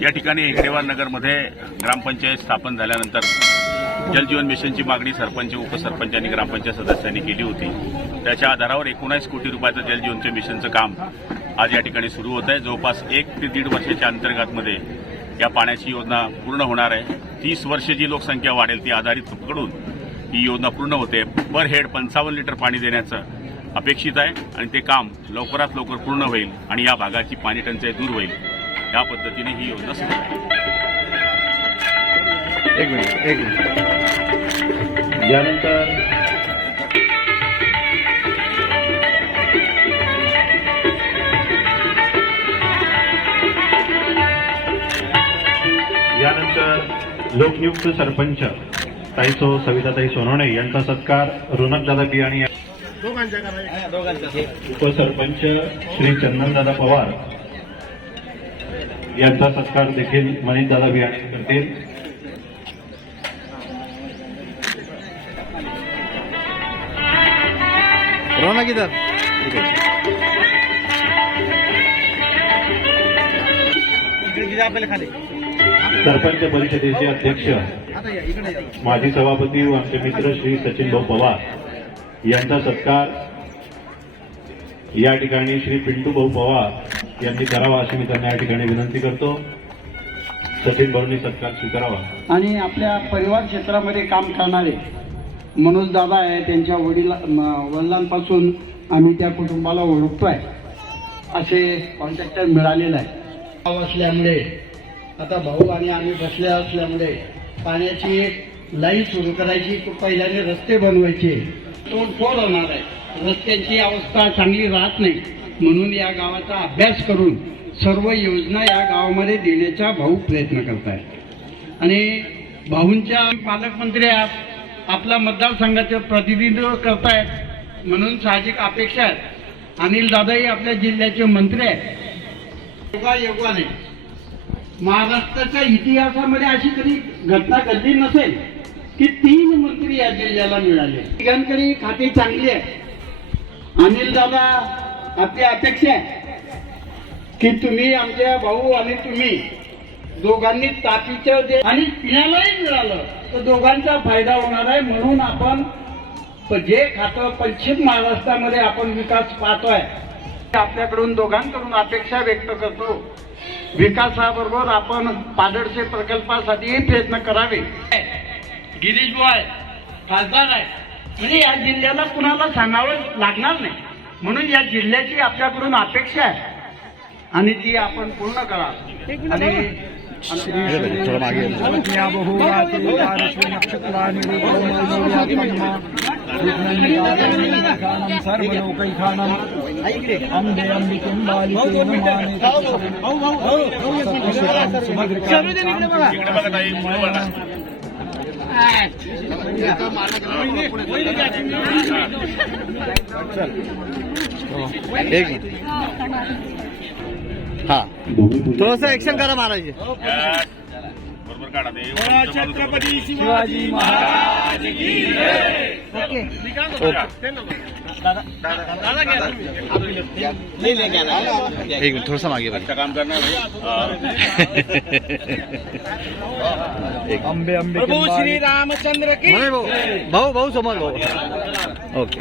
या ठिकाणी हेगडेवार नगरमध्ये ग्रामपंचायत स्थापन झाल्यानंतर जलजीवन मिशनची मागणी सरपंच उपसरपंच आणि ग्रामपंचायत सदस्यांनी केली होती. त्याच्या आधारावर एकोणीस कोटी रुपयाचं जलजीवनच्या मिशनचं काम आज या ठिकाणी सुरू होत आहे. जवळपास एक ते दीड वर्षाच्या अंतर्गतमध्ये या पाण्याची योजना पूर्ण होणार आहे. तीस वर्ष जी लोकसंख्या वाढेल ती आधारित पकडून ही योजना पूर्ण होते. पर हेड पंचावन्न लिटर पाणी देण्याचं अपेक्षित आहे आणि ते काम लवकरात लवकर पूर्ण होईल आणि या भागाची पाणी टंचाई दूर होईल. या पद्धतीने ही योजना सुरू आहे. एक मिनिट एक मिनिट. यानंतर यानंतर लोकनियुक्त सरपंच ताईसो सविताताई सोनवणे यांचा सत्कार रोनकदादा बियाणी उपसरपंच श्री चंदनदादा पवार यांचा सत्कार देखील मनीषदादा बियाणे करतील. रोना किधर सरपंच परिषदेचे अध्यक्ष माजी सभापती व आमचे मित्र श्री सचिन भाऊ पवार यांचा सत्कार. या ठिकाणी श्री पिंटू भाऊ पवार यांनी करावा अशी मी त्यांना या ठिकाणी विनंती करतो. सचिन भाऊंनी सत्कार स्वीकारावा. आणि आपल्या परिवार क्षेत्रामध्ये काम करणारे मनोज दादा आहे त्यांच्या वडील वडिलांपासून आम्ही त्या कुटुंबाला ओळखतोय. असे कॉन्ट्रॅक्टर मिळालेलं आहे भाऊ असल्यामुळे आता भाऊ आणि आम्ही बसल्या असल्यामुळे पाण्याची लाईन सुरू करायची पहिल्याने रस्ते बनवायचे. तोडफोड होणार आहे? रस्त्यांची अवस्था चांगली राहत नाही. म्हणून या गावाचा अभ्यास करून सर्व योजना या गावामध्ये देण्याचा भाऊ प्रयत्न करत आहेत आणि भाऊंच्या पालकमंत्री आपला मतदारसंघाचं मतदारसंघाचे प्रतिनिधित्व करतायत. म्हणून साहजिक अपेक्षा आहेत. अनिल दादाही आपल्या जिल्ह्याचे मंत्री आहेत. योगायोगाने महाराष्ट्राच्या इतिहासामध्ये अशी कधी घटना घडली नसेल की तीन मंत्री या जिल्ह्याला मिळाले. तिघांकडे खाती चांगली आहे अनिल दादा आपली अपेक्षा आहे की तुम्ही आमच्या भाऊ आणि तुम्ही दोघांनी तापीचं जे आणि पिण्यालाही मिळालं तर दोघांचा फायदा होणार आहे म्हणून आपण जे खातं पश्चिम महाराष्ट्रामध्ये आपण विकास पाहतोय आपल्याकडून दोघांकडून अपेक्षा व्यक्त करतो. विकासाबरोबर आपण पाडळचे प्रकल्पासाठीही प्रयत्न करावे. गिरीश बुवाय खासदार आहे. म्हणजे या जिल्ह्याला कुणाला सांगावं लागणार नाही. म्हणून या जिल्ह्याची आपल्याकडून अपेक्षा आहे. आणि ती आपण पूर्ण करा. आणि बघा. एक मिनिट. हा. थोडस ऍक्शन करा महाराज. काढा ते छत्रपती शिवाजी एक मिनिट थोडस मागे काम करणार एक अंबे अंबे प्रभू श्री रामचंद्र की भाऊ. भाऊ समोर भाऊ. ओके.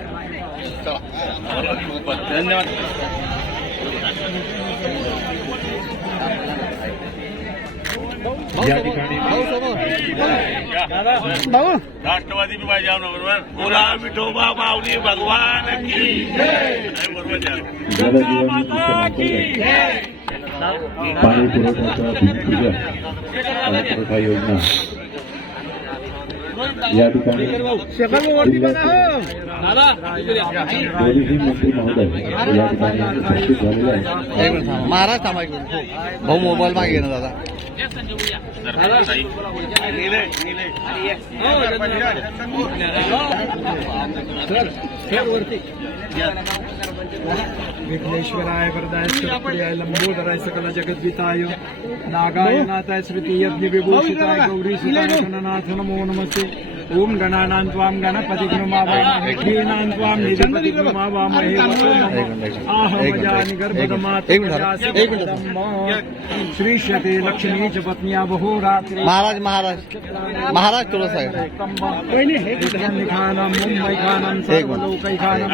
धन्यवाद. या ठिकाणी भाऊ समोर. भाऊ. राष्ट्रवादी बी पाहिजे बरोबर? बोला विठोबा माऊली भगवान की. बरोबर पाणी योजना. या ठिकाणी मंत्री महोदय या ठिकाणी उपस्थित झालेले आहेत. महाराज एक मिनिट. भाऊ मोबाईल मागे ना दादा. विघ्नेश्वराय वरदाय सुरप्रियाय लंबोदराय सकल जगद्विताय नागाय नाथाय श्रुती यज्ञ विभूषिताय गौरी सुताय गणनाथ नमो नमस्ते ओम गणानां त्वां गणपतिग्नुमावामहे ह्रीणां त्वां नमः आहमजानि गर्भदमात् एक मिनिट झालं. एक मिनिट। झालं. श्रीष्यते लक्ष्मी च पत्न्या बहुरात्रि। महाराज महाराज। महाराज थोडं सांगा खानं मुंबई खानं एक मिनिट. सर्वलोकैखानं।